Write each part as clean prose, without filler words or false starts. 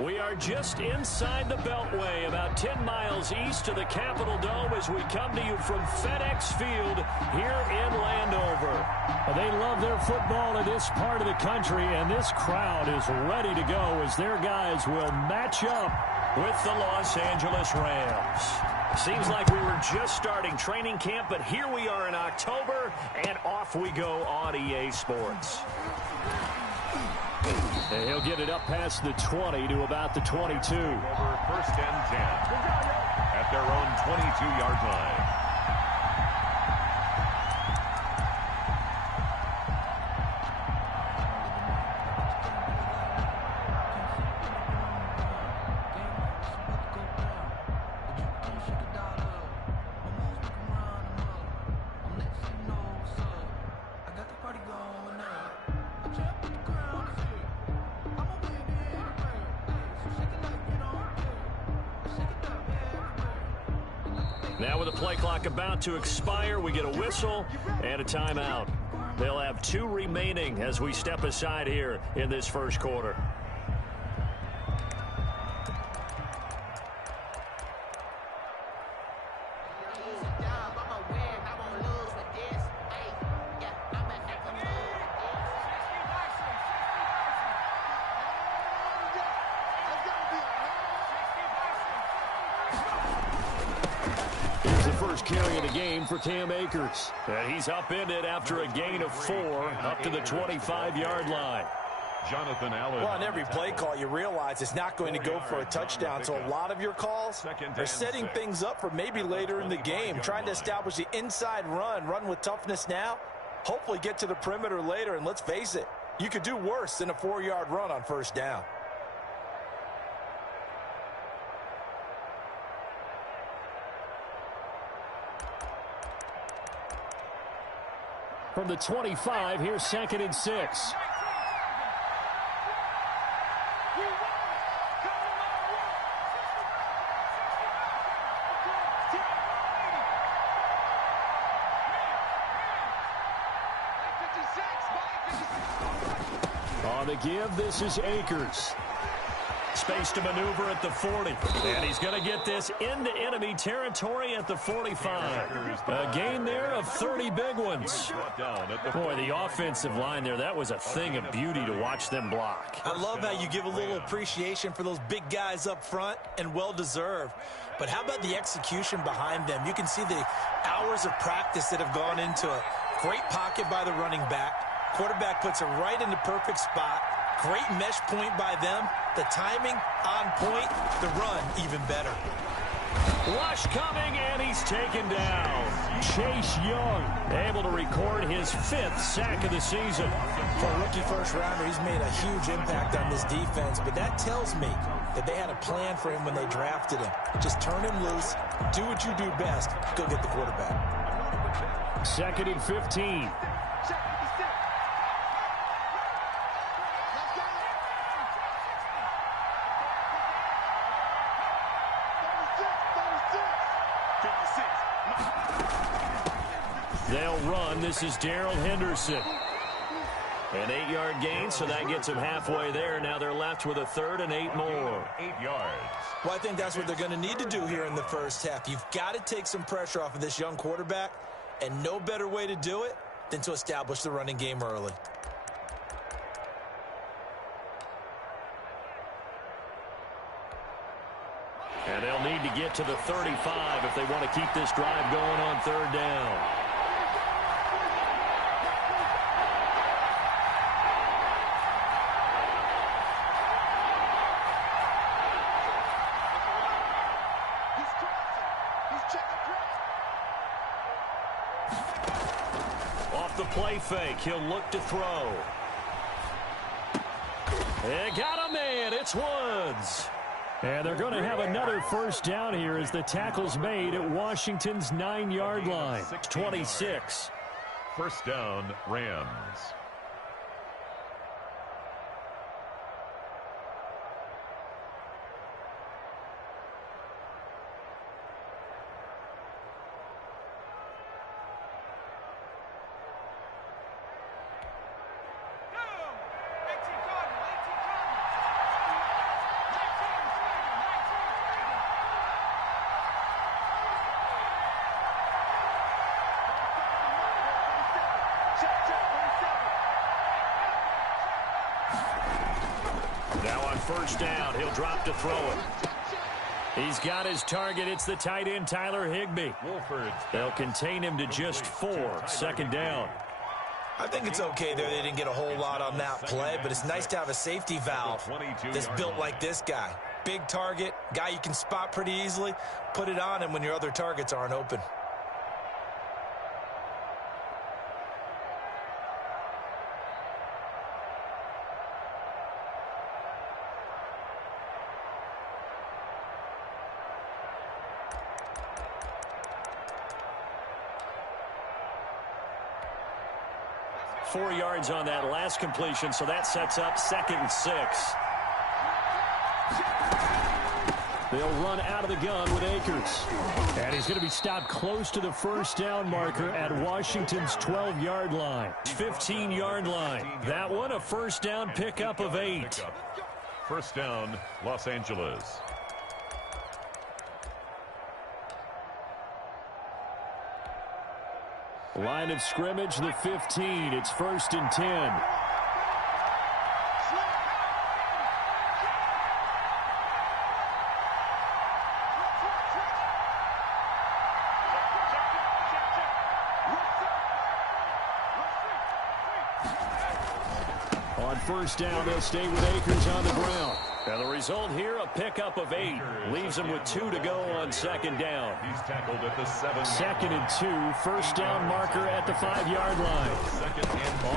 We are just inside the Beltway, about 10 miles east of the Capitol Dome as we come to you from FedEx Field here in Landover. They love their football in this part of the country, and this crowd is ready to go as their guys will match up with the Los Angeles Rams. Seems like we were just starting training camp, but here we are in October, and off we go on EA Sports. And he'll get it up past the 20 to about the 22. Over 1st and 10 at their own 22-yard line. Now with the play clock about to expire, we get a whistle and a timeout. They'll have 2 remaining as we step aside here in this first quarter. Carry of the game for Cam Akers. And he's upended after a gain of 4 up to the 25-yard line. Jonathan Allen. Well, on every play call, you realize it's not going to go for a touchdown. So a lot of your calls are setting things up for maybe later in the game, trying to establish the inside run with toughness now, hopefully get to the perimeter later. And let's face it, you could do worse than a 4-yard run on 1st down. From the 25, here's 2nd and 6. On the give, this is Akers. Space to maneuver at the 40. And he's going to get this into enemy territory at the 45. A gain there of 30 big ones. Boy, the offensive line there, that was a thing of beauty to watch them block. I love how you give a little appreciation for those big guys up front, and well-deserved. But how about the execution behind them? You can see the hours of practice that have gone into it. Great pocket by the running back. Quarterback puts it right in the perfect spot. Great mesh point by them. The timing on point. The run even better. Rush coming, and he's taken down. Chase Young able to record his 5th sack of the season. For a rookie first-rounder, he's made a huge impact on this defense, but that tells me that they had a plan for him when they drafted him. Just turn him loose, do what you do best, go get the quarterback. 2nd and 15. They'll run. This is Darrell Henderson. An 8-yard gain, so that gets them halfway there. Now they're left with a 3rd and 8 more. 8 yards. Well, I think that's what they're going to need to do here in the first half. You've got to take some pressure off of this young quarterback, and no better way to do it than to establish the running game early. And they'll need to get to the 35 if they want to keep this drive going on 3rd down. Off the play fake, he'll look to throw. They got a man, it's Woods. And they're going to have another 1st down here as the tackle's made at Washington's 9-yard line. 26. 1st down, Rams. Now on first down, he'll drop to throw it. He's got his target. It's the tight end, Tyler Higbee. They'll contain him to just 4. Second down. I think it's okay there. They didn't get a whole lot on that play, but it's nice to have a safety valve that's built like this guy. Big target, guy you can spot pretty easily. Put it on him when your other targets aren't open. Four yards on that last completion, so that sets up 2nd and 6. They'll run out of the gun with Akers. And he's going to be stopped close to the first down marker at Washington's 12-yard line. 15-yard line. That one, a first down pickup of 8. First down, Los Angeles. Line of scrimmage, the 15. It's 1st and 10. On first down, they'll stay with Akers on the ground. And the result here, a pickup of 8. Leaves them with 2 to go on second down. He's tackled at the 7. 2nd and 2. First down marker at the 5-yard line.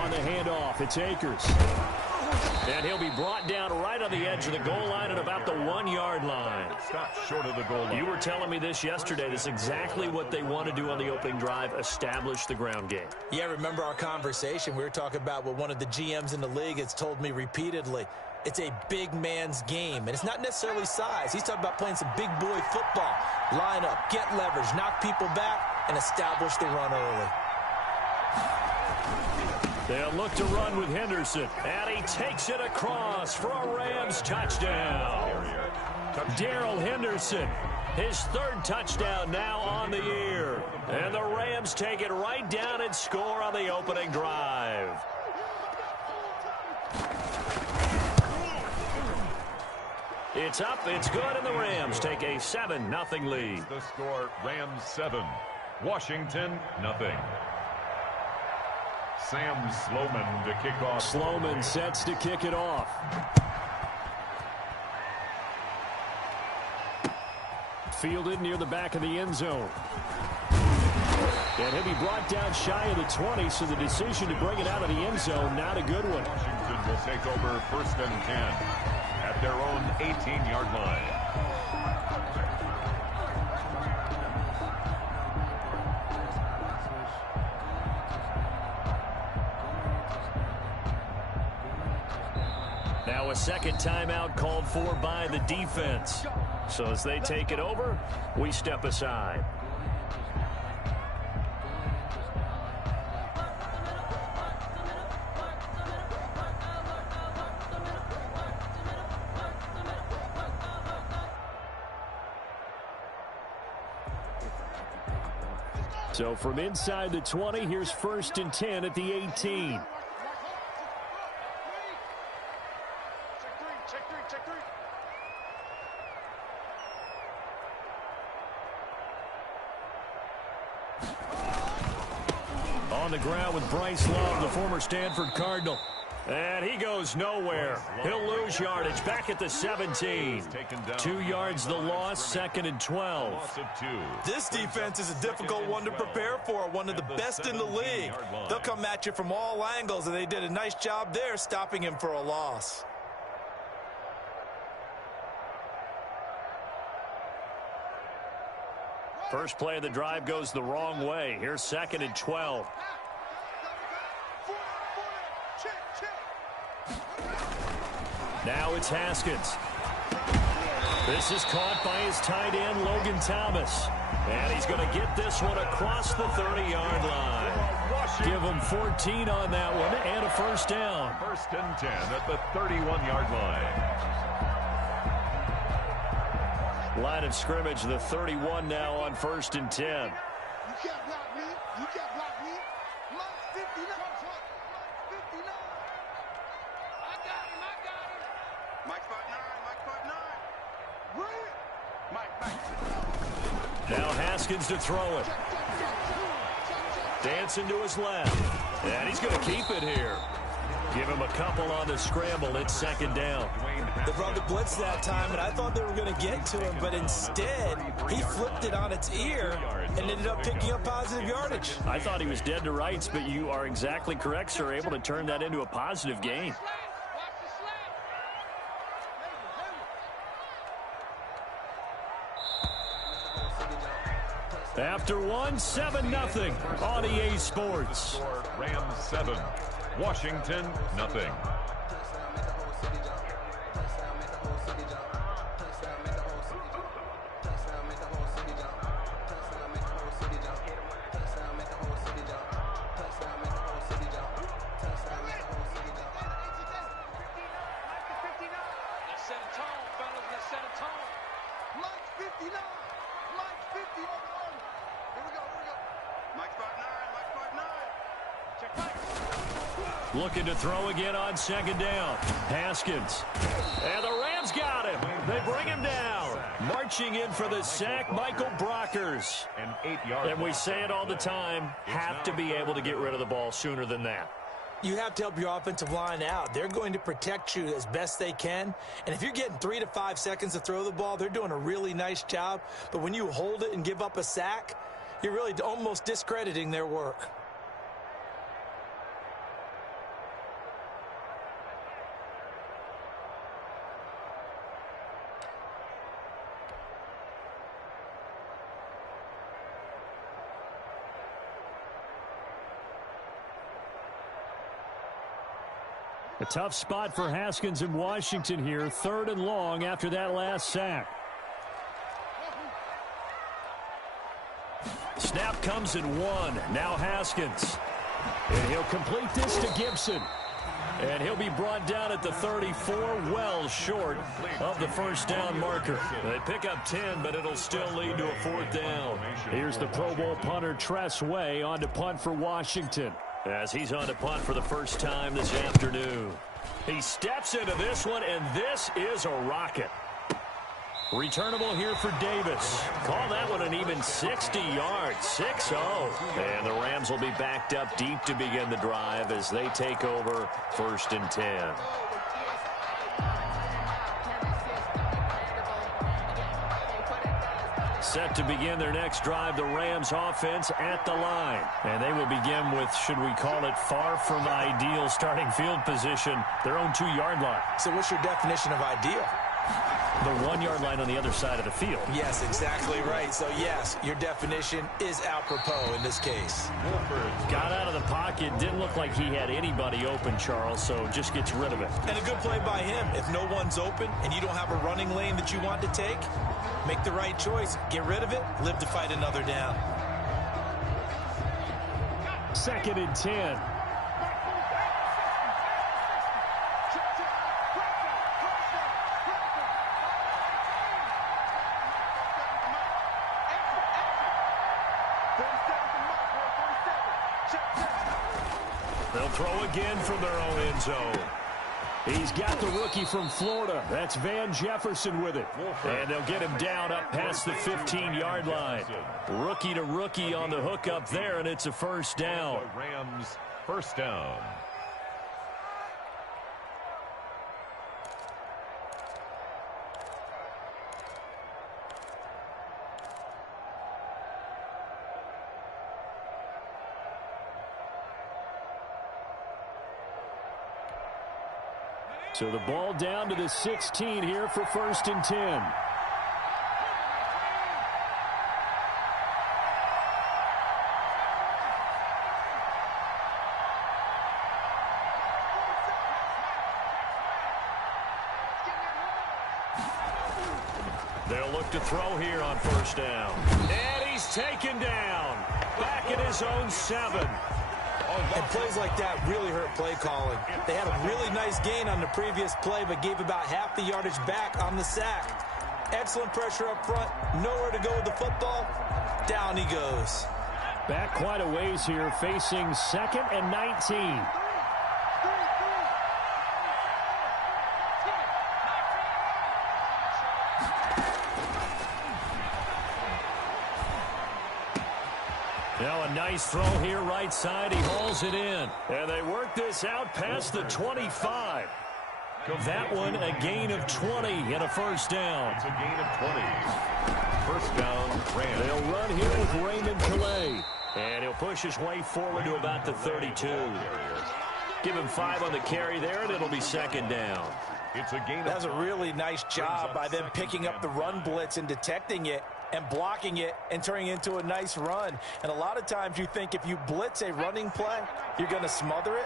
On the handoff, it's Akers. And he'll be brought down right on the edge of the goal line at about the 1-yard line. Stop short of the goal line. You were telling me this yesterday. This is exactly what they want to do on the opening drive, establish the ground game. Yeah, remember our conversation? We were talking about what one of the GMs in the league has told me repeatedly. It's a big man's game, and it's not necessarily size. He's talking about playing some big boy football. Line up, get leverage, knock people back, and establish the run early. They'll look to run with Henderson, and he takes it across for a Rams touchdown. Darrell Henderson, his 3rd touchdown now on the year. And the Rams take it right down and score on the opening drive. It's up, it's good, and the Rams take a 7-0 lead. The score, Rams 7, Washington nothing. Sam Sloman to kick off. Sloman sets to kick it off. Fielded near the back of the end zone. And he'll be brought down shy of the 20, so the decision to bring it out of the end zone, not a good one. Washington will take over 1st and 10 at their own 18-yard line. Now a second timeout called for by the defense. So as they take it over, we step aside. So from inside the 20, here's 1st and 10 at the 18. On the ground with Bryce Love, the former Stanford Cardinal. And he goes nowhere. He'll lose yardage back at the 17. 2 yards the loss, 2nd and 12. This defense is a difficult one to prepare for, one of the best in the league. They'll come at you from all angles, and they did a nice job there stopping him for a loss. First play of the drive goes the wrong way. Here's 2nd and 12. Now it's Haskins. This is caught by his tight end, Logan Thomas. And he's going to get this one across the 30-yard line. Give him 14 on that one and a first down. 1st and 10 at the 31-yard line. Line of scrimmage, the 31 now on 1st and 10. You can't block me. You can't block me. Block 59. Block 59. I got Now Haskins to throw it. Dancing to his left. And he's going to keep it here. Give him a couple on the scramble. It's second down. They brought the blitz that time, and I thought they were going to get to him, but instead he flipped it on its ear and ended up picking up positive yardage. I thought he was dead to rights, but you are exactly correct, sir. Able to turn that into a positive gain. After one, 7-0 on EA Sports. Rams 7, Washington nothing. Looking to throw again on second down. Haskins. And the Rams got him. They bring him down. Marching in for the sack, Michael Brockers. And we say it all the time, have to be able to get rid of the ball sooner than that. You have to help your offensive line out. They're going to protect you as best they can. And if you're getting 3 to 5 seconds to throw the ball, they're doing a really nice job. But when you hold it and give up a sack, you're really almost discrediting their work. A tough spot for Haskins in Washington here. 3rd and long after that last sack. Snap comes in 1. Now Haskins. And he'll complete this to Gibson. And he'll be brought down at the 34, well short of the first down marker. They pick up 10, but it'll still lead to a 4th down. Here's the Pro Bowl punter Tress Way on to punt for Washington, as he's on to punt for the first time this afternoon. He steps into this one, and this is a rocket. Returnable here for Davis. Call that one an even 60 yards, 6-0. And the Rams will be backed up deep to begin the drive as they take over 1st and 10. Set to begin their next drive, the Rams offense at the line. And they will begin with, should we call it, far from ideal starting field position, their own 2-yard line. So what's your definition of ideal? The 1-yard line on the other side of the field. Yes, exactly right. So, yes, your definition is apropos in this case. Got out of the pocket. Didn't look like he had anybody open, Charles, so just gets rid of it. And a good play by him. If no one's open and you don't have a running lane that you want to take, make the right choice. Get rid of it. Live to fight another down. 2nd and 10. They'll throw again from their own end zone. He's got the rookie from Florida. That's Van Jefferson with it. And they'll get him down up past the 15-yard line. Rookie to rookie on the hook up there, and it's a first down. Rams, first down. So the ball down to the 16 here for 1st and 10. They'll look to throw here on 1st down. And he's taken down. Back at his own 7. And plays like that really hurt play calling. They had a really nice gain on the previous play, but gave about half the yardage back on the sack. Excellent pressure up front. Nowhere to go with the football. Down he goes. Back quite a ways here, facing 2nd and 19. A nice throw here right side. He hauls it in. And they work this out past the 25. That one a gain of 20 and a first down. It's a gain of 20. First down, Rams. They'll run here with Raymond Calais. And he'll push his way forward to about the 32. Give him 5 on the carry there, and it'll be second down. It's a gain. That's a really nice job by them picking up the run blitz and detecting it and blocking it and turning it into a nice run. And a lot of times you think if you blitz a running play, you're going to smother it.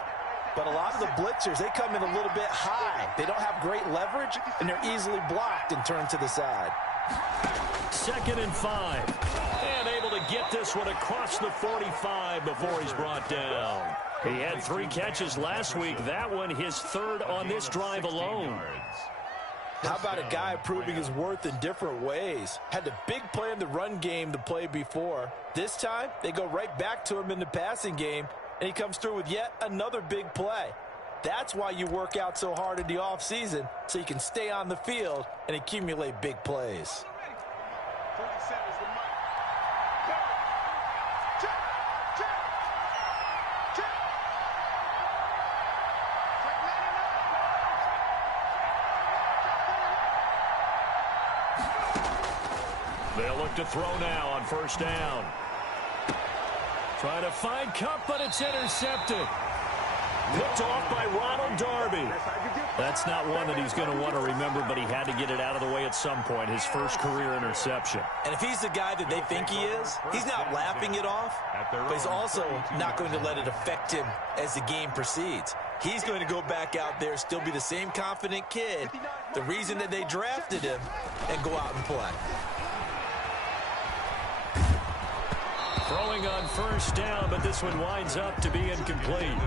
But a lot of the blitzers, they come in a little bit high. They don't have great leverage, and they're easily blocked and turned to the side. Second and 5. And able to get this one across the 45 before he's brought down. He had 3 catches last week. That one his third on this drive alone. How about a guy proving his worth in different ways? Had the big play in the run game to play before. This time, they go right back to him in the passing game, and he comes through with yet another big play. That's why you work out so hard in the offseason, so you can stay on the field and accumulate big plays. They'll look to throw now on first down. Trying to find Cup, but it's intercepted. Picked off by Ronald Darby. That's not one that he's going to want to remember, but he had to get it out of the way at some point. His first career interception. And if he's the guy that they think he is, he's not laughing it off, but he's also not going to let it affect him as the game proceeds. He's going to go back out there, still be the same confident kid, the reason that they drafted him, and go out and play. Throwing on first down, but this one winds up to be incomplete.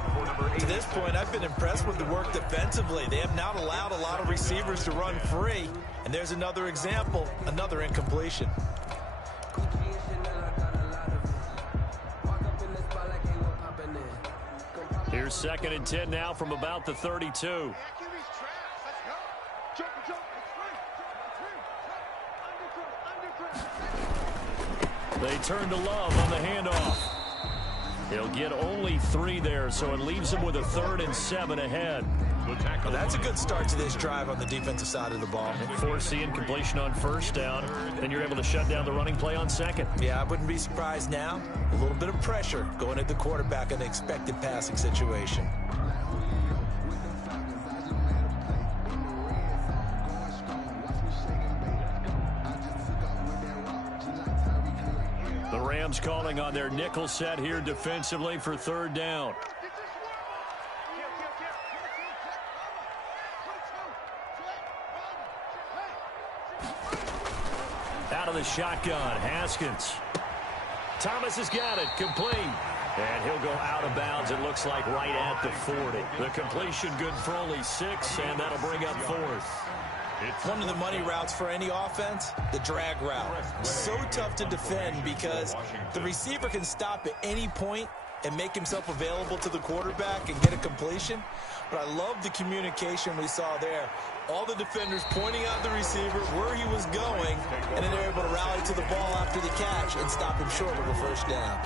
To this point, I've been impressed with the work defensively. They have not allowed a lot of receivers to run free. And there's another example, another incompletion. Here's second and 10 now from about the 32. They turn to Love on the handoff. He'll get only 3 there, so it leaves him with a 3rd and 7 ahead. Well, that's a good start to this drive on the defensive side of the ball. Force the incompletion on first down, then you're able to shut down the running play on second. Yeah, I wouldn't be surprised now. A little bit of pressure going at the quarterback in an expected passing situation. The Rams calling on their nickel set here defensively for third down. Out of the shotgun, Haskins. Thomas has got it, complete. And he'll go out of bounds, it looks like right at the 40. The completion good for only 6, and that'll bring up 4th. One of the money routes for any offense, the drag route. So tough to defend because the receiver can stop at any point and make himself available to the quarterback and get a completion. But I love the communication we saw there. All the defenders pointing out the receiver where he was going, and then they're able to rally to the ball after the catch and stop him short of a first down.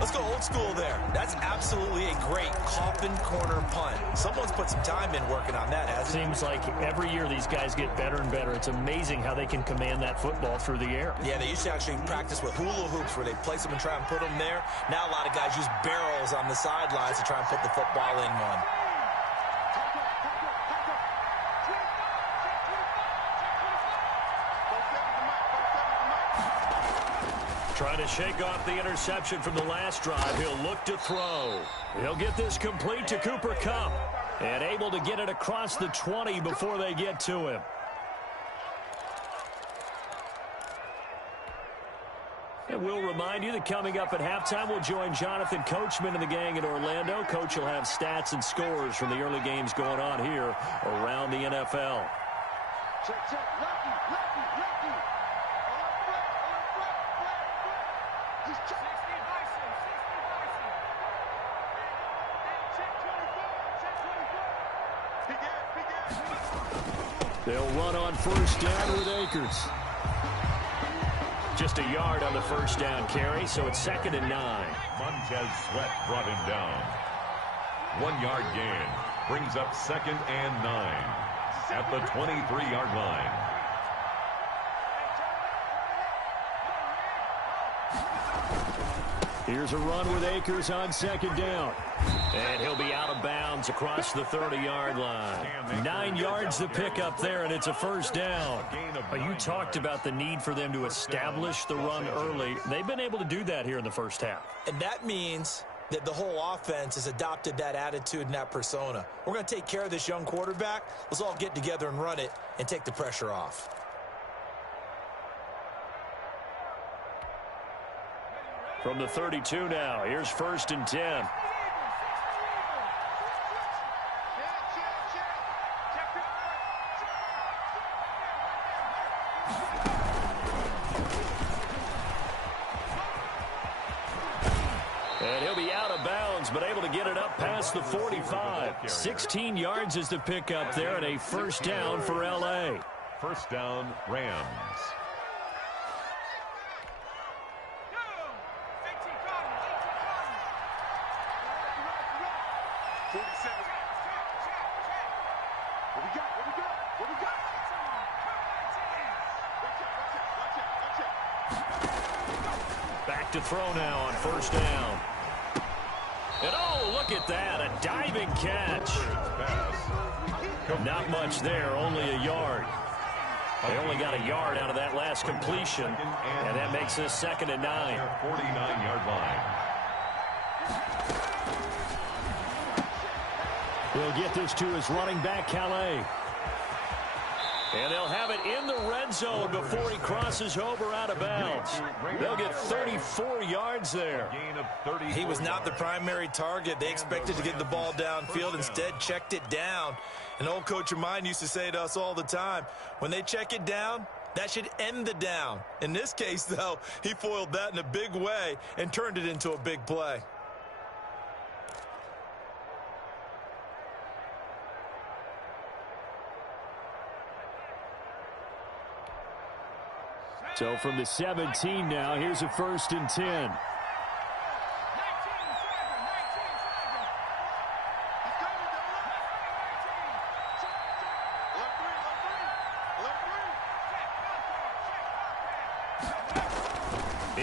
Let's go old school there. That's absolutely a great coffin corner punt. Someone's put some time in working on that, hasn't it? Seems like every year these guys get better and better. It's amazing how they can command that football through the air. Yeah, they used to actually practice with hula hoops where they place them and try and put them there. Now a lot of guys use barrels on the sidelines to try and put the football in one. Trying to shake off the interception from the last drive. He'll look to throw. He'll get this complete to Cooper Kupp. And able to get it across the 20 before they get to him. And we'll remind you that coming up at halftime, we'll join Jonathan Coachman and the gang in Orlando. Coach will have stats and scores from the early games going on here around the NFL. Check, check. Lefty, lefty, lefty. Just check. 60 Bison, 60 Bison. Check 24, check 24. They'll run on first down with Akers. just a yard on the first down carry, so it's 2nd and 9. Montez Sweat brought him down. 1-yard gain brings up 2nd and 9 at the 23-yard line. Here's a run with Akers on 2nd down. And he'll be out of bounds across the 30-yard line. 9 yards to pick up there, and it's a first down. You talked about the need for them to establish the run early. They've been able to do that here in the first half. And that means that the whole offense has adopted that attitude and that persona. We're going to take care of this young quarterback. Let's all get together and run it and take the pressure off. From the 32 now, here's 1st and 10. And he'll be out of bounds, but able to get it up past the 45. 16 yards is the pickup there, and a first down for L.A. First down, Rams. Back to throw now on first down. And oh, look at that, a diving catch. Not much there, only a yard. They only got a yard out of that last completion, and that makes this 2nd and 9. 49-yard line. He'll get this to his running back, Calais. And they'll have it in the red zone before he crosses over out of bounds. They'll get 34 yards there. He was not the primary target. They expected to get the ball downfield. Instead, checked it down. An old coach of mine used to say to us all the time, when they check it down, that should end the down. In this case, though, he foiled that in a big way and turned it into a big play. So from the 17 now, here's a 1st and 10.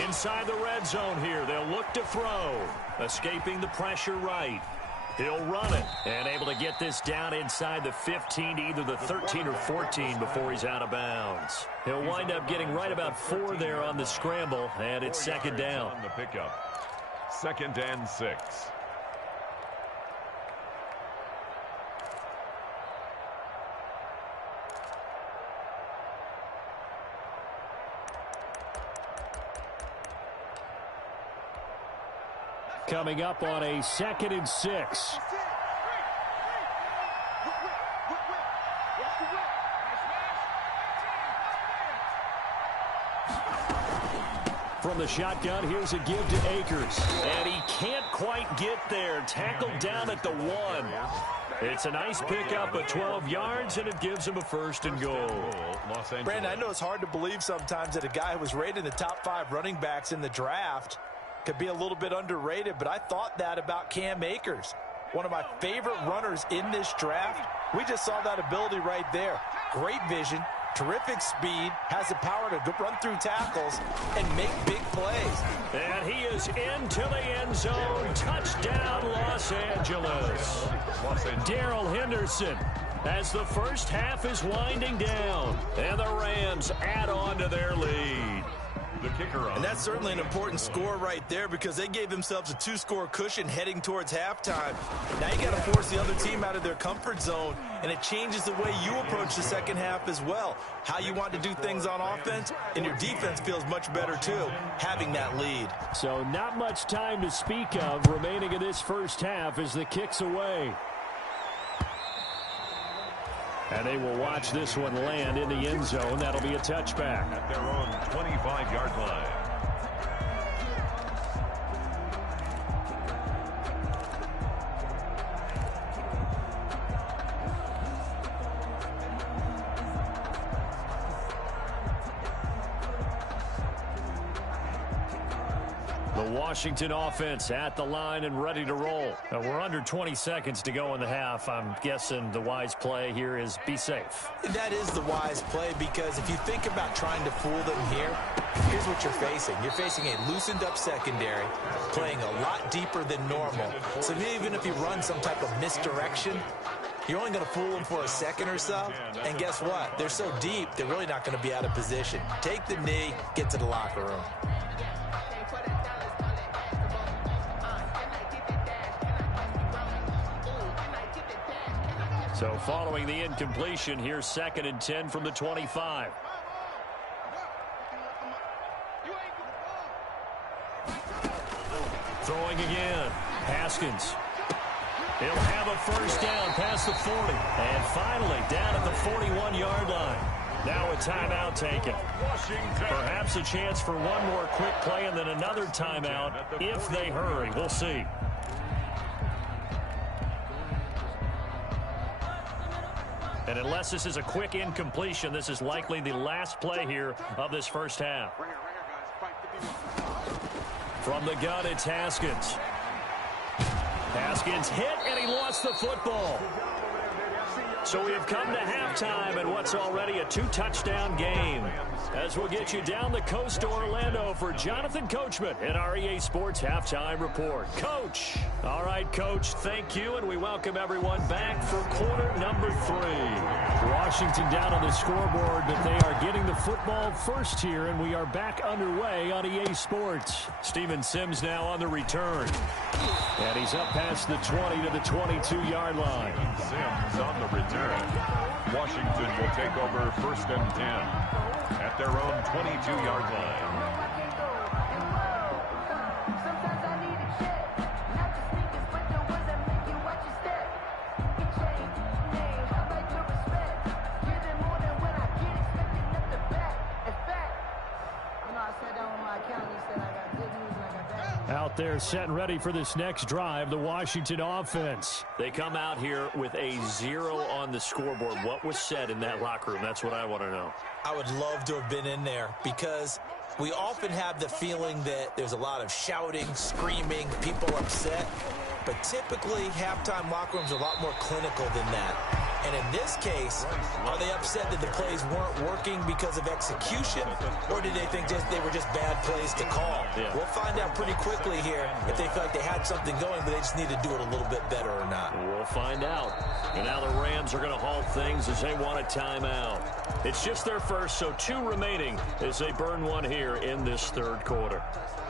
Inside the red zone here, they'll look to throw. Escaping the pressure right. He'll run it and able to get this down inside the 15 to either the 13 or 14 before he's out of bounds. He'll wind up getting right about 4 there on the scramble, and it's 2nd down. On the pickup. 2nd and 6. Coming up on a 2nd and 6. From the shotgun, here's a give to Akers. And he can't quite get there. Tackled down at the 1. It's a nice pickup of 12 yards, and it gives him a 1st and goal. Brandon, I know it's hard to believe sometimes that a guy who was rated in the top 5 running backs in the draft could be a little bit underrated, but I thought that about Cam Akers. One of my favorite runners in this draft. We just saw that ability right there. Great vision, terrific speed, has the power to run through tackles and make big plays. And he is into the end zone. Touchdown, Los Angeles. Darrell Henderson as the first half is winding down. And the Rams add on to their lead. The kicker on. And that's certainly an important score right there because they gave themselves a 2-score cushion heading towards halftime. Now you got to force the other team out of their comfort zone, and it changes the way you approach the second half as well. How you want to do things on offense, and your defense feels much better too, having that lead. So not much time to speak of remaining in this first half as the kick's away. And they will watch this one land in the end zone. That'll be a touchback. At their own 25-yard line. Washington offense at the line and ready to roll. We're under 20 seconds to go in the half. I'm guessing the wise play here is be safe. That is the wise play, because if you think about trying to fool them here, here's what you're facing. You're facing a loosened up secondary, playing a lot deeper than normal. So even if you run some type of misdirection, you're only going to fool them for a second or so. And guess what? They're so deep, they're really not going to be out of position. Take the knee, get to the locker room. So following the incompletion, here's 2nd and 10 from the 25. Throwing again. Haskins. He'll have a first down past the 40. And finally down at the 41-yard line. Now a timeout taken. Perhaps a chance for one more quick play and then another timeout if they hurry. We'll see. And unless this is a quick incompletion, this is likely the last play here of this first half. From the gun, it's Haskins. Haskins hit, and he lost the football. So we have come to halftime in what's already a 2-touchdown game. As we'll get you down the coast to Orlando for Jonathan Coachman in our EA Sports Halftime Report. Coach. All right, Coach, thank you, and we welcome everyone back for quarter number 3. Washington down on the scoreboard, but they are getting the football first here, and we are back underway on EA Sports. Steven Sims now on the return. And he's up past the 20 to the 22-yard line. Sims on the return. Washington will take over 1st and 10 at their own 22-yard line. Out there set and ready for this next drive, the Washington offense. They come out here with a 0 on the scoreboard. What was said in that locker room? That's what I want to know. I would love to have been in there, because we often have the feeling that there's a lot of shouting, screaming, people upset. But typically, halftime locker rooms are a lot more clinical than that. And in this case, are they upset that the plays weren't working because of execution, or did they think they were just bad plays to call? Yeah. We'll find out pretty quickly here if they feel like they had something going, but they just need to do it a little bit better or not. We'll find out. And now the Rams are going to halt things as they want a timeout. It's just their first, so 2 remaining as they burn one here in this 3rd quarter.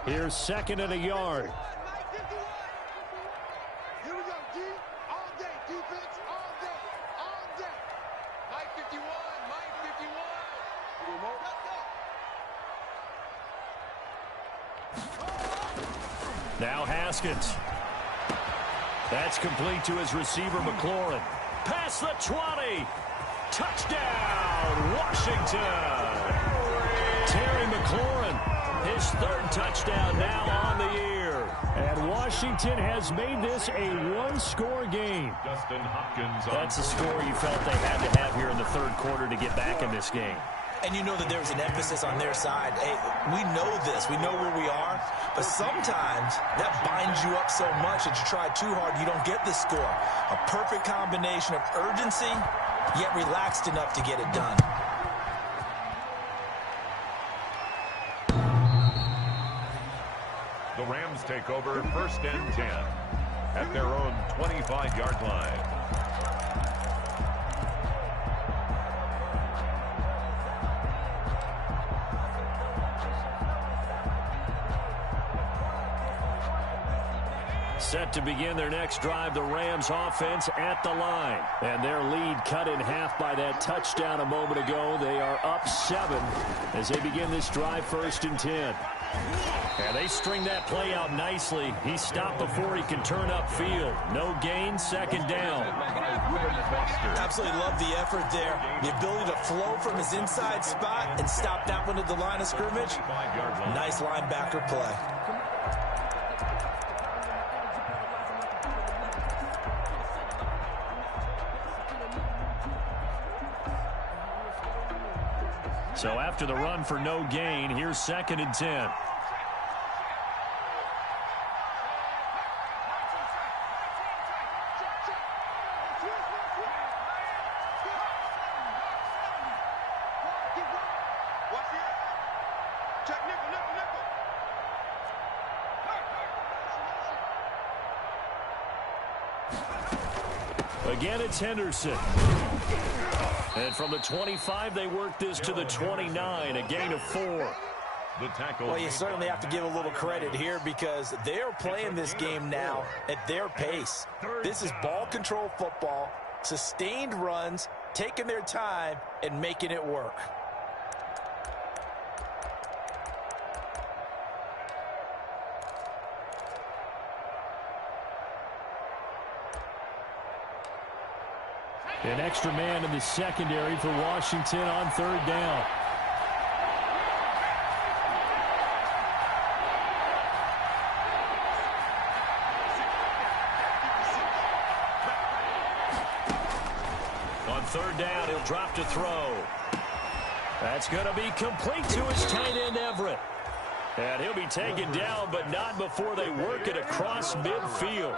Here's 2nd and a yard. Now Haskins. That's complete to his receiver, McLaurin. Past the 20. Touchdown, Washington. Terry McLaurin, his 3rd touchdown now on the year. And Washington has made this a 1-score game. Justin Hopkins. That's a score you felt they had to have here in the 3rd quarter to get back in this game. And you know that there's an emphasis on their side. Hey, we know this. We know where we are. But sometimes that binds you up so much that you try too hard, you don't get the score. A perfect combination of urgency, yet relaxed enough to get it done. The Rams take over 1st and 10 at their own 25-yard line. Set to begin their next drive, the Rams offense at the line. And their lead cut in half by that touchdown a moment ago. They are up 7 as they begin this drive 1st and 10. And they string that play out nicely. He stopped before he can turn upfield. No gain, 2nd down. Absolutely love the effort there. The ability to flow from his inside spot and stop that one at the line of scrimmage. Nice linebacker play. So after the run for no gain, here's 2nd and 10. Again, it's Henderson. And from the 25, they work this to the 29, a gain of 4. The tackle. Well, you certainly have to give a little credit here because they're playing this game now at their pace. This is ball control football, sustained runs, taking their time, and making it work. An extra man in the secondary for Washington on third down. On third down, he'll drop to throw. That's going to be complete to his tight end, Everett. And he'll be taken down, but not before they work it across midfield.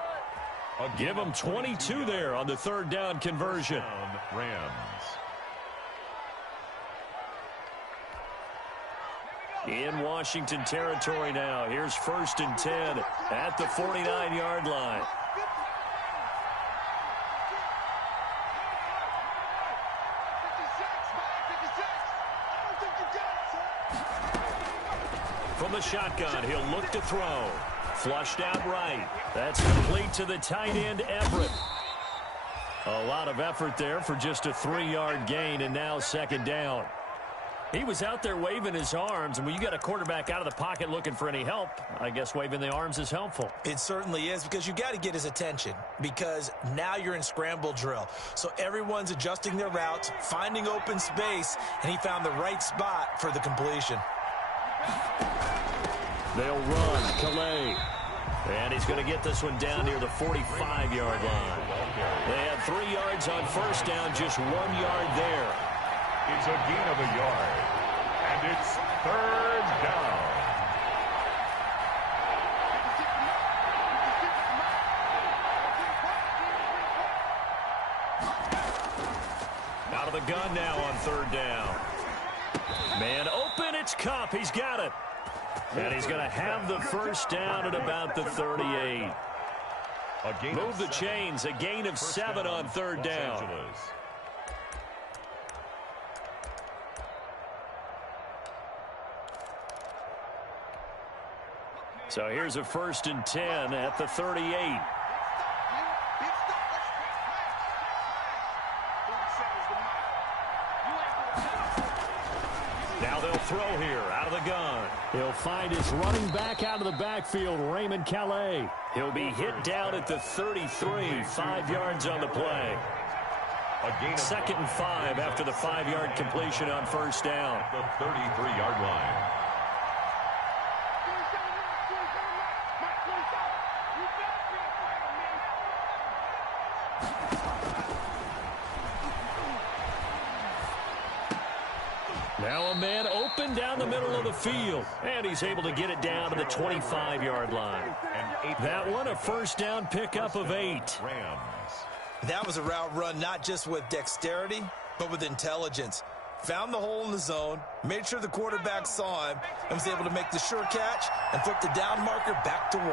Give him 22 there on the third down conversion. Rams. In Washington territory now. Here's 1st and 10 at the 49-yard line. From the shotgun, he'll look to throw. Flushed out right. That's complete to the tight end, Everett. A lot of effort there for just a 3-yard gain, and now 2nd down. He was out there waving his arms, and when you got a quarterback out of the pocket looking for any help, I guess waving the arms is helpful. It certainly is, because you got to get his attention, because now you're in scramble drill. So everyone's adjusting their routes, finding open space, and he found the right spot for the completion. They'll run. Calais. And he's going to get this one down near the 45-yard line. They had 3 yards on 1st down, just 1 yard there. It's a gain of a yard. And it's 3rd down. Out of the gun now on 3rd down. Man open, it's Kupp. He's got it. And he's going to have the 1st down at about the 38. Move the chains, a gain of 7 on 3rd down. So here's a 1st and 10 at the 38. Now they'll throw here out of the gun. He'll find his running back out of the backfield, Raymond Calais. He'll be hit down at the 33, 5 yards on the play. 2nd and 5 after the 5-yard completion on 1st down. The 33-yard line. Now a man open down the middle of the field. And he's able to get it down to the 25-yard line. That one a 1st down pickup of 8. Rams. That was a route run not just with dexterity, but with intelligence. Found the hole in the zone, made sure the quarterback saw him, and was able to make the sure catch and flip the down marker back to 1.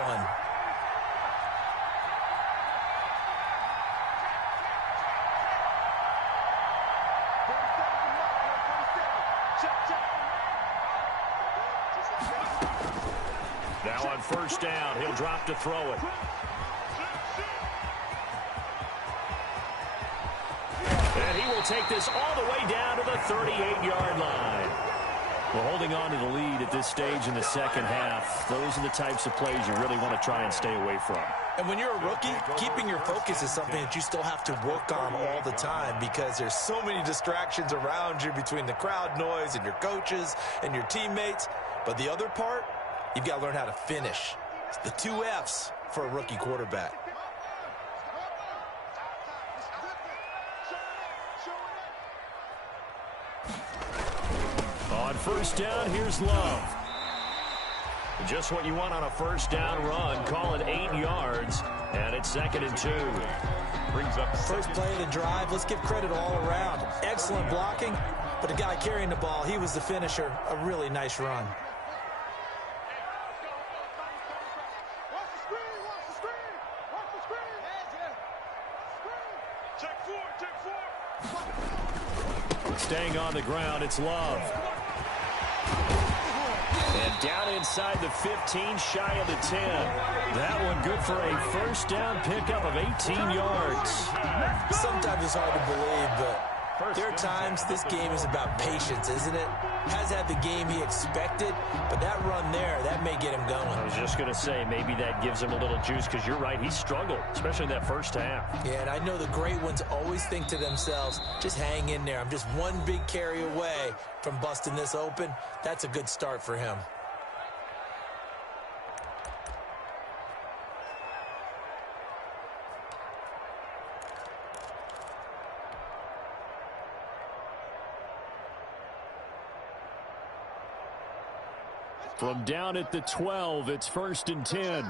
Now on 1st down, he'll drop to throw it. And he will take this all the way down to the 38-yard line. Well, holding on to the lead at this stage in the 2nd half, those are the types of plays you really want to try and stay away from. And when you're a rookie, keeping your focus is something that you still have to work on all the time because there's so many distractions around you between the crowd noise and your coaches and your teammates. But the other part, you've got to learn how to finish. It's the 2 F's for a rookie quarterback. On 1st down, here's Love. Just what you want on a 1st down run. Call it 8 yards, and it's 2nd and 2. Brings up First play of the drive. Let's give credit all around. Excellent blocking, but the guy carrying the ball, he was the finisher. A really nice run. Staying on the ground, it's Love. And down inside the 15, shy of the 10. That one good for a first down pickup of 18 yards. Sometimes it's hard to believe, but there are times this game is about patience, isn't it? Has had the game he expected, but that run there, that may get him going. I was just going to say, maybe that gives him a little juice, because you're right, he struggled, especially in that first half. Yeah, and I know the great ones always think to themselves, just hang in there. I'm just one big carry away from busting this open. That's a good start for him. From down at the 12, it's 1st and 10.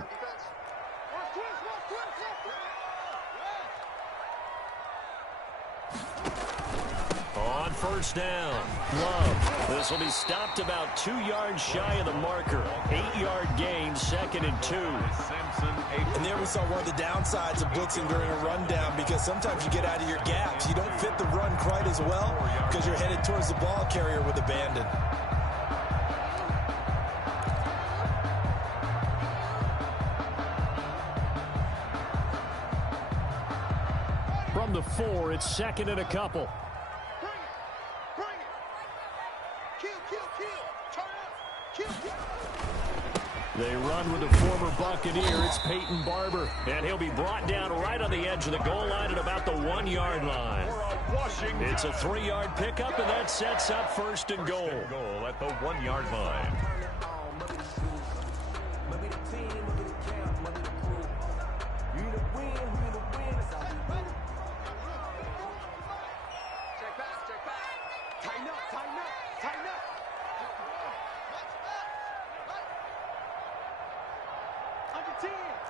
On first down, Love. This will be stopped about 2 yards shy of the marker. 8-yard gain, 2nd and 2. And there we saw one of the downsides of blitzing during a rundown, because sometimes you get out of your gaps. You don't fit the run quite as well because you're headed towards the ball carrier with abandon. From the 4, it's 2nd and a couple. Bring it. Kill. Turn up. Kill. They run with the former Buccaneer. It's Peyton Barber. And he'll be brought down right on the edge of the goal line at about the 1-yard line. It's a 3-yard pickup, and that sets up 1st and goal. Goal at the 1-yard line.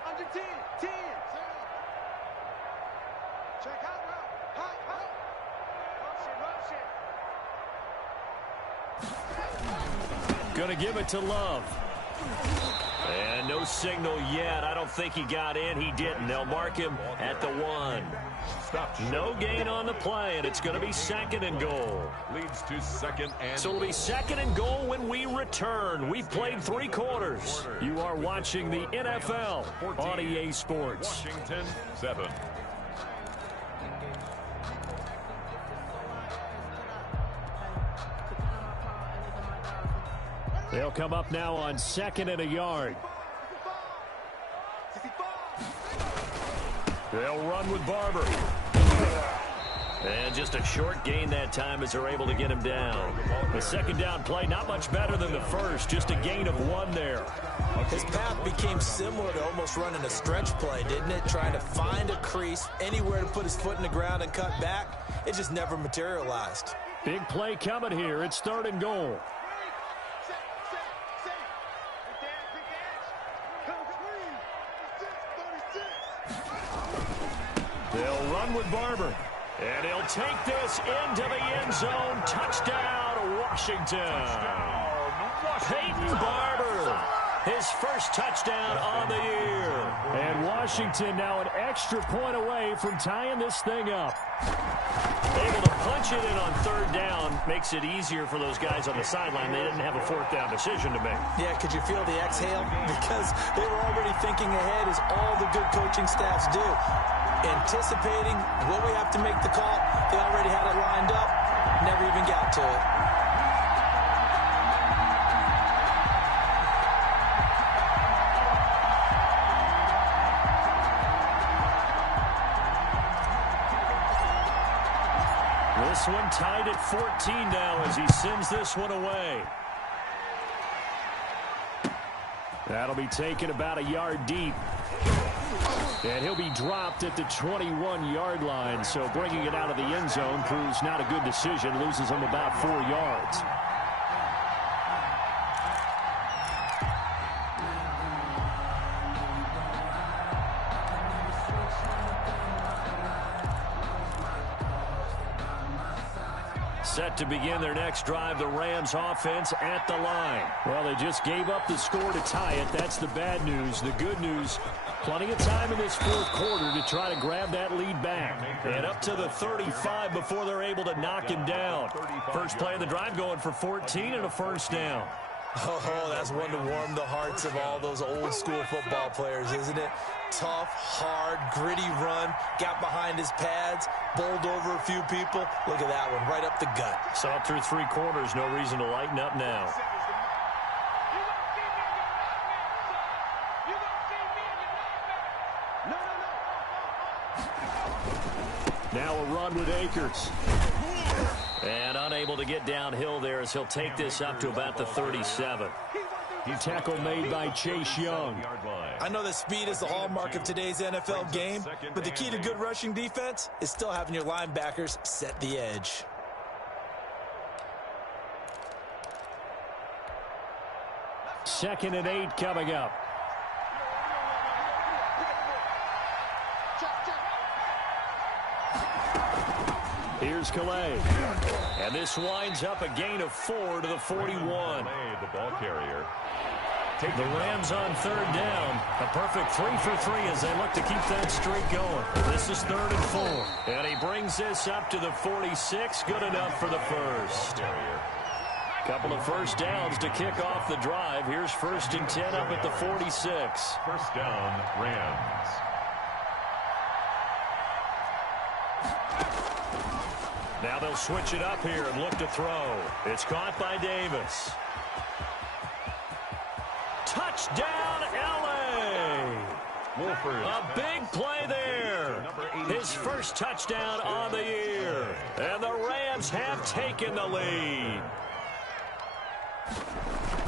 Under 10. Check out route. Motion. Going to give it to Love. And no signal yet. I don't think he got in. He didn't. They'll mark him at the 1. No gain on the play, and it's going to be 2nd and goal. Leads to 2nd and So it'll be 2nd and goal when we return. We've played 3 quarters. You are watching the NFL on EA Sports. Washington 7. They'll come up now on 2nd and a yard. They'll run with Barber. And just a short gain that time as they're able to get him down. The 2nd down play, not much better than the first. Just a gain of 1 there. His path became similar to almost running a stretch play, didn't it? Trying to find a crease, anywhere to put his foot in the ground and cut back. It just never materialized. Big play coming here. It's 3rd and goal. They'll run with Barber. And he'll take this into the end zone. Touchdown, Washington. Peyton Barber, his first touchdown on the year. And Washington now an extra point away from tying this thing up. Able to punch it in on 3rd down makes it easier for those guys on the sideline. They didn't have a 4th down decision to make. Yeah, could you feel the exhale? Because they were already thinking ahead, as all the good coaching staffs do. Anticipating when we have to make the call. They already had it lined up. Never even got to it. This one tied at 14 now as he sends this one away. That'll be taken about a yard deep. And he'll be dropped at the 21-yard line. So bringing it out of the end zone proves not a good decision. Loses him about 4 yards. Set to begin their next drive, the Rams offense at the line. Well, they just gave up the score to tie it. That's the bad news. The good news, Plenty of time in this fourth quarter to try to grab that lead back. And up to the 35 before they're able to knock him down. First play of the drive going for 14 and a first down. Oh, that's one to warm the hearts of all those old school football players, isn't it? Tough, hard, gritty run, got behind his pads, bowled over a few people. Look at that one, right up the gut. Saw through three quarters, no reason to lighten up now. Now a run with Akers. And unable to get downhill there as he'll take this up to about the 37. Tackle made by Chase Young. I know that speed is the hallmark of today's NFL game, but the key to good rushing defense is still having your linebackers set the edge. Second and 8 coming up. Here's Calais. And this winds up a gain of 4 to the 41. The ball carrier. The Rams on third down. A perfect 3 for 3 as they look to keep that streak going. This is 3rd and 4. And he brings this up to the 46. Good enough for the first. Couple of first downs to kick off the drive. Here's 1st and 10 up at the 46. First down, Rams. Now they'll switch it up here and look to throw. It's caught by Davis. Touchdown, L.A. Wolford. A big play there. His first touchdown on the year. And the Rams have taken the lead.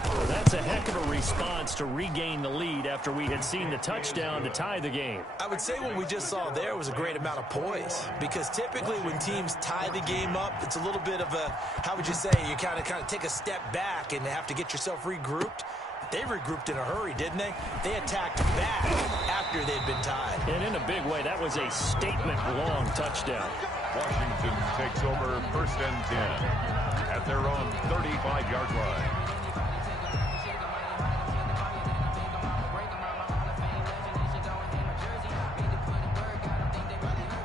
Well, that's a heck of a response to regain the lead after we had seen the touchdown to tie the game. I would say what we just saw there was a great amount of poise, because typically when teams tie the game up, it's a little bit of a, how would you say, you kind of take a step back and have to get yourself regrouped. They regrouped in a hurry, didn't they? They attacked back after they'd been tied. And in a big way, that was a statement-long touchdown. Washington takes over 1st and 10 at their own 35-yard line.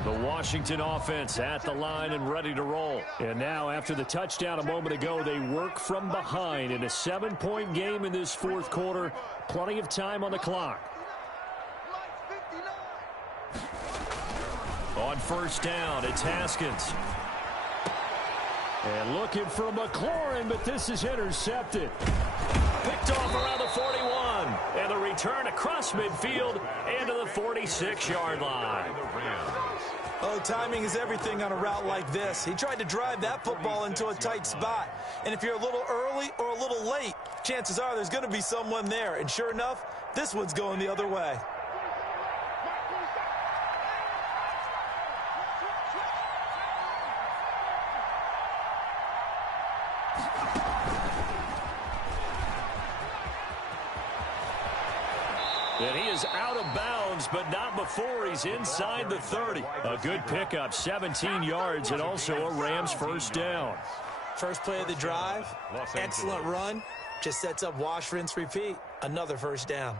The Washington offense at the line and ready to roll. And now, after the touchdown a moment ago, they work from behind in a 7-point game in this fourth quarter. Plenty of time on the clock. On first down, it's Haskins. And looking for McLaurin, but this is intercepted. Picked off around the 41. And the return across midfield and to the 46-yard line. Oh, timing is everything on a route like this. He tried to drive that football into a tight spot. And if you're a little early or a little late, chances are there's going to be someone there. And sure enough, this one's going the other way. And he is out of bounds, but not before he's inside the 30. A good pickup, 17 yards, and also a Rams first down. First play of the drive, excellent run. Just sets up wash, rinse, repeat. Another first down.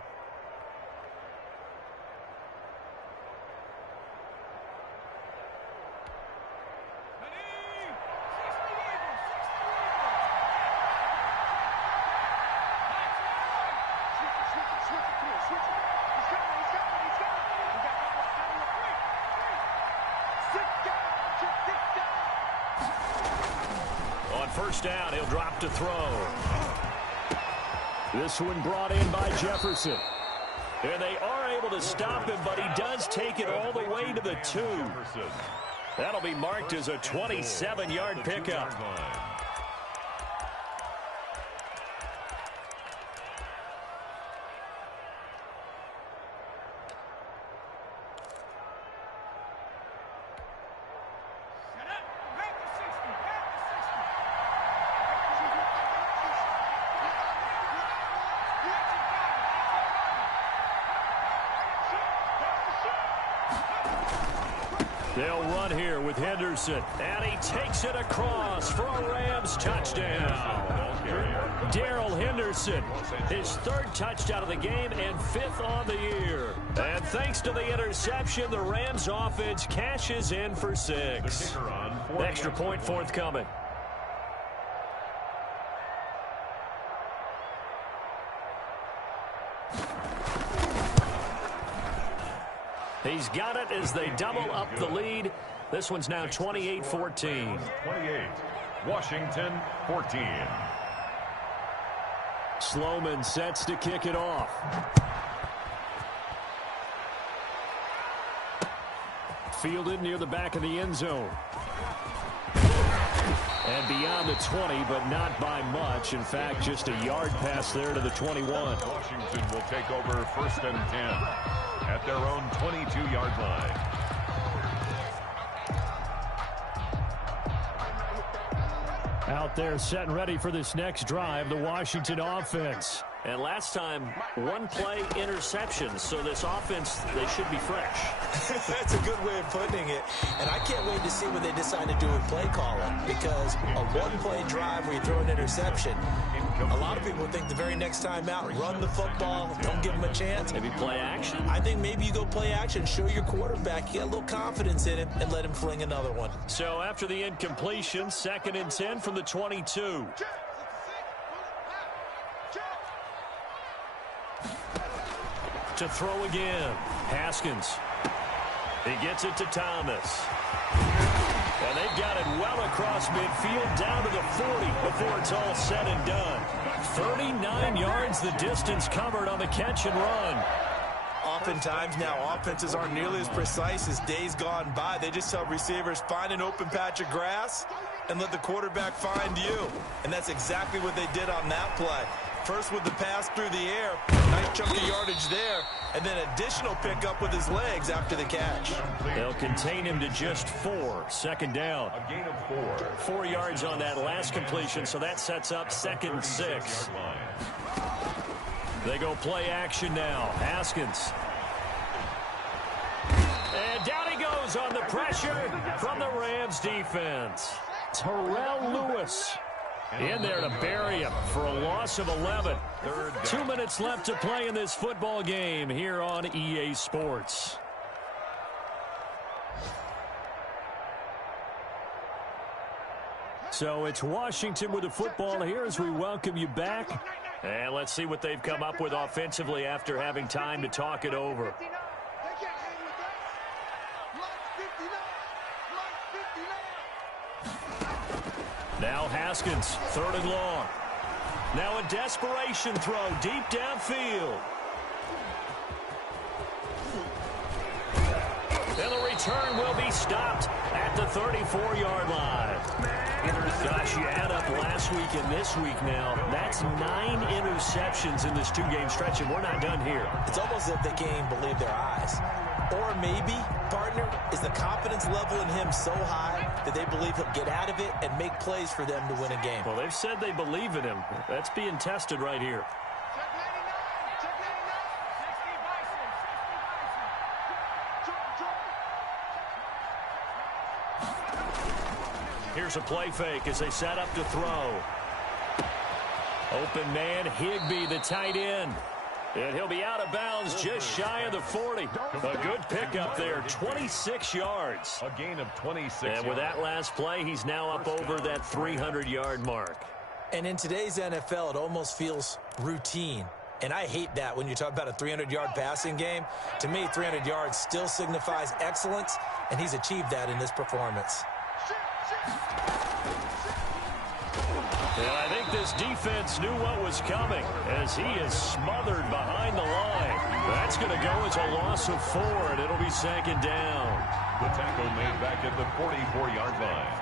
First down, he'll drop to throw. This one brought in by Jefferson. And they are able to stop him, but he does take it all the way to the 2. That'll be marked as a 27-yard pickup. They'll run here with Henderson, and he takes it across for a Rams touchdown. Darrell Henderson, his third touchdown of the game and fifth on the year. And thanks to the interception, the Rams offense cashes in for 6. Extra point forthcoming. He's got it as they double up the lead. This one's now 28-14. 28, Washington 14. Sloman sets to kick it off. Fielded near the back of the end zone. And beyond the 20, but not by much. In fact, just a yard pass there to the 21. Washington will take over 1st and 10 at their own 22-yard line. Out there set and ready for this next drive, the Washington offense. And last time, one play interception, so this offense, they should be fresh. That's a good way of putting it. And I can't wait to see what they decide to do with play calling, because a one-play drive where you throw an interception, a lot of people think the very next time out, run the football, don't give them a chance. Maybe play action? I think maybe you go play action, show your quarterback, you get a little confidence in him, and let him fling another one. So after the incompletion, 2nd and 10 from the 22. To throw again. Haskins. He gets it to Thomas. And they've got it well across midfield down to the 40 before it's all said and done. 39 yards the distance covered on the catch and run. Oftentimes now offenses aren't nearly as precise as days gone by. They just tell receivers, find an open patch of grass and let the quarterback find you. And that's exactly what they did on that play. First with the pass through the air, nice chunk of yardage there, and then additional pickup with his legs after the catch. They'll contain him to just 4. 2nd down. A gain of 4. 4 yards on that last completion, so that sets up 2nd 6. They go play action now. Haskins. And down he goes on the pressure from the Rams defense. Terrell Lewis in there to bury him for a loss of 11. 2 minutes left to play in this football game here on EA Sports. So it's Washington with the football here as we welcome you back. And let's see what they've come up with offensively after having time to talk it over. Now Haskins, 3rd and long. Now a desperation throw deep downfield. And the return will be stopped at the 34-yard line. Gosh, you add up last week and this week now. That's 9 interceptions in this 2-game stretch, and we're not done here. It's almost as if they can't even believe their eyes. Or maybe, partner, is the confidence level in him so high that they believe he'll get out of it and make plays for them to win a game. Well, they've said they believe in him. That's being tested right here. Here's a play fake as they set up to throw. Open man, Higbee, the tight end. And he'll be out of bounds just shy of the 40. A good pickup there, 26 yards. A gain of 26 And with that last play, he's now up over that 300-yard mark. And in today's NFL, it almost feels routine. And I hate that when you talk about a 300-yard passing game. To me, 300 yards still signifies excellence, and he's achieved that in this performance. And I think this defense knew what was coming as he is smothered behind the line. That's going to go as a loss of 4, and it'll be 2nd down. The tackle made back at the 44-yard line.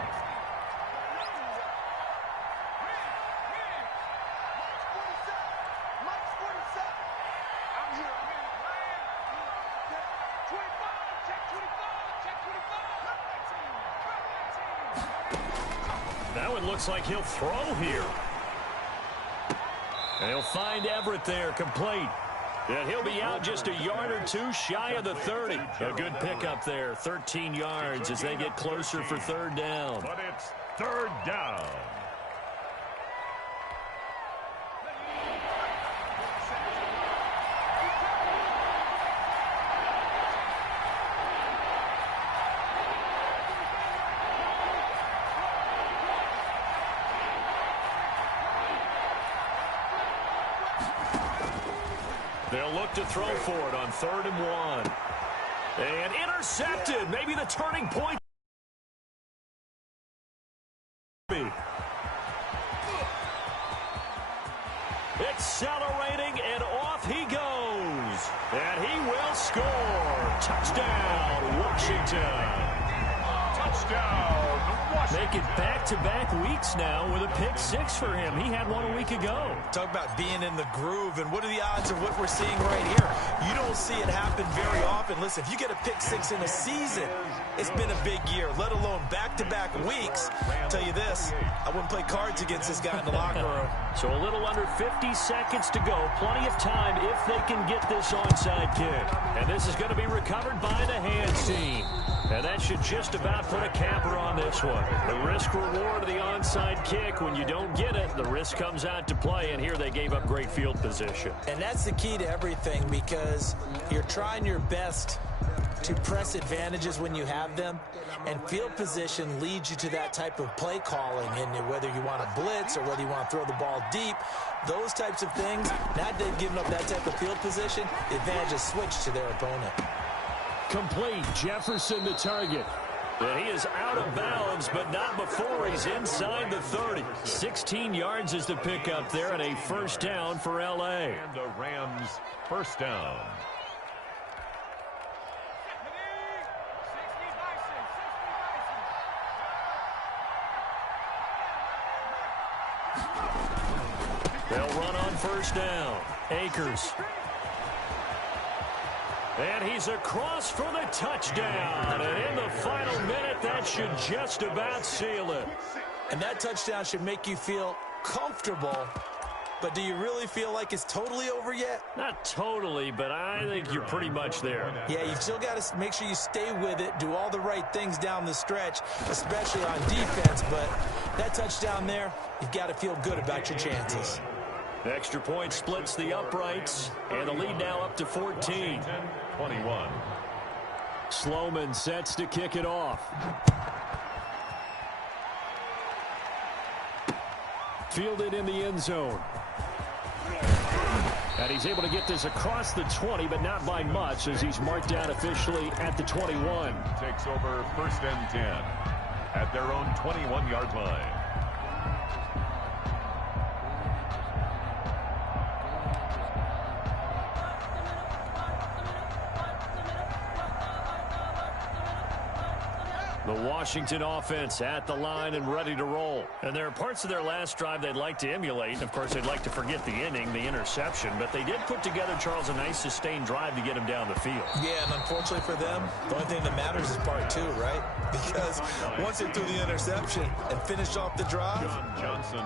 Now it looks like he'll throw here. And he'll find Everett there, complete. And he'll be out just a yard or two shy of the 30. A good pickup there, 13 yards as they get closer for third down. But it's third down. They'll look to throw for it on 3rd and 1. And intercepted. Maybe the turning point. Accelerating, and off he goes. And he will score. Touchdown, Washington. Touchdown, Washington. Make it back-to-back weeks now with a pick 6 for him. He had one a week ago. Talk about being in the groove, and what are the odds of what we're seeing right here? You don't see it happen very often. Listen, if you get a pick 6 in a season, it's been a big year, let alone back-to-back weeks. I'll tell you this, I wouldn't play cards against this guy in the locker room. So a little under 50 seconds to go. Plenty of time if they can get this onside kick. And this is going to be recovered by the hands team. And that should just about put a capper on this one. The risk-reward of the onside kick, when you don't get it, the risk comes out to play, and here they gave up great field position. And that's the key to everything, because you're trying your best to press advantages when you have them, and field position leads you to that type of play calling. And whether you want to blitz or whether you want to throw the ball deep, those types of things, not giving up that type of field position, the advantage is switched to their opponent. Complete. Jefferson the target. And he is out of bounds, but not before he's inside the 30. 16 yards is the pickup there, and a first down for L.A. And the Rams first down. They'll run on first down. Akers. And he's across for the touchdown. And in the final minute, that should just about seal it. And that touchdown should make you feel comfortable. But do you really feel like it's totally over yet? Not totally, but I think you're pretty much there. Yeah, you've still got to make sure you stay with it, do all the right things down the stretch, especially on defense. But that touchdown there, you've got to feel good about your chances. Extra point splits the uprights, and the lead now up to 14. 21. Sloman sets to kick it off. Fielded in the end zone. And he's able to get this across the 20, but not by much, as he's marked down officially at the 21. Takes over first and 10 at their own 21-yard line. The Washington offense at the line and ready to roll. And there are parts of their last drive they'd like to emulate. Of course, they'd like to forget the inning, the interception. But they did put together, Charles, a nice sustained drive to get him down the field. Yeah, and unfortunately for them, the only thing that matters is part 2, right? Because once they threw the interception and finished off the drive,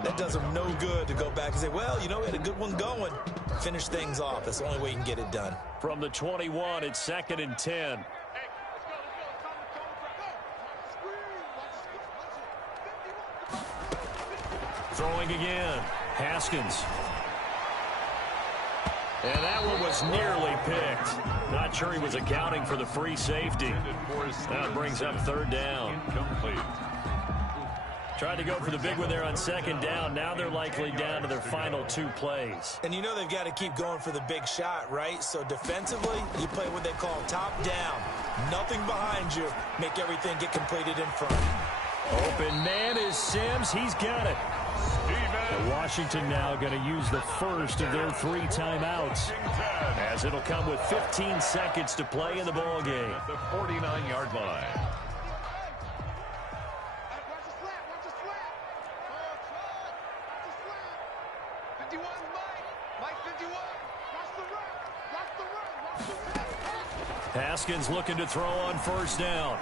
that does them no good to go back and say, well, you know, we had a good one going. Finish things off. That's the only way you can get it done. From the 21, it's 2nd and 10. Throwing again. Haskins. And that one was nearly picked. Not sure he was accounting for the free safety. That brings up 3rd down. Incomplete. Tried to go for the big one there on 2nd down. Now they're likely down to their final 2 plays. And you know they've got to keep going for the big shot, right? So defensively, you play what they call top down. Nothing behind you. Make everything get completed in front. Open man is Sims. He's got it. Washington now going to use the first of their 3 timeouts, as it'll come with 15 seconds to play in the ball game. At the 49-yard line. Haskins looking to throw on first down.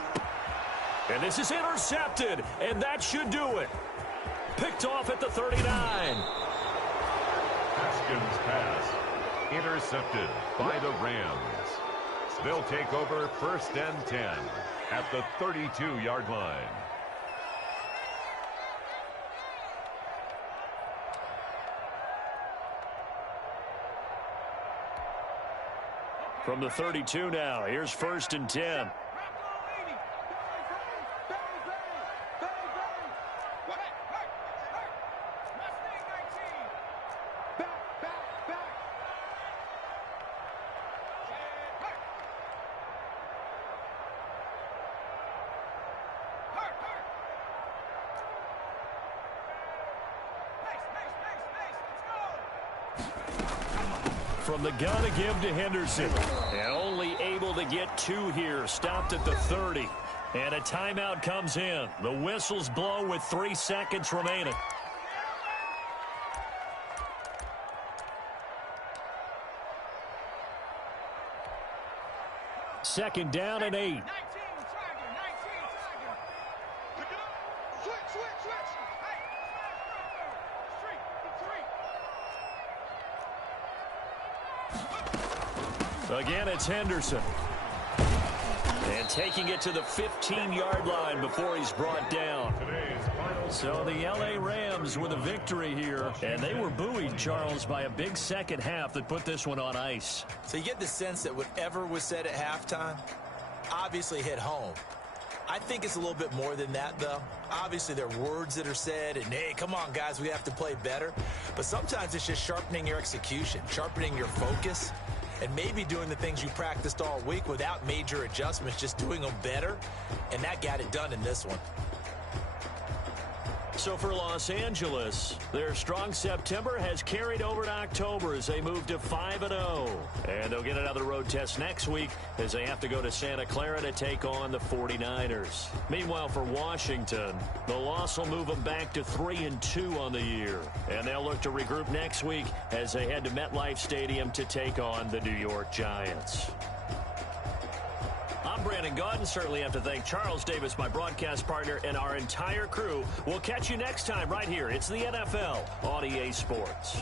And this is intercepted, and that should do it. Picked off at the 39. Haskins pass Intercepted by the Rams. They'll take over 1st and 10 at the 32-yard line. From the 32 now, here's 1st and 10. From the gun to give to Henderson. And only able to get 2 here. Stopped at the 30. And a timeout comes in. The whistles blow with 3 seconds remaining. Second down and 8. Again, it's Henderson. And taking it to the 15-yard line before he's brought down. So the L.A. Rams with a victory here. And they were buoyed, Charles, by a big second half that put this one on ice. So you get the sense that whatever was said at halftime obviously hit home. I think it's a little bit more than that, though. Obviously, there are words that are said, and, hey, come on, guys, we have to play better. But sometimes it's just sharpening your execution, sharpening your focus, and maybe doing the things you practiced all week without major adjustments, just doing them better, and that got it done in this one. So for Los Angeles, their strong September has carried over to October as they move to 5-0. And they'll get another road test next week as they have to go to Santa Clara to take on the 49ers. Meanwhile, for Washington, the loss will move them back to 3-2 on the year. And they'll look to regroup next week as they head to MetLife Stadium to take on the New York Giants. I'm Brandon Gaudin. Certainly have to thank Charles Davis, my broadcast partner, and our entire crew. We'll catch you next time right here. It's the NFL on EA Sports.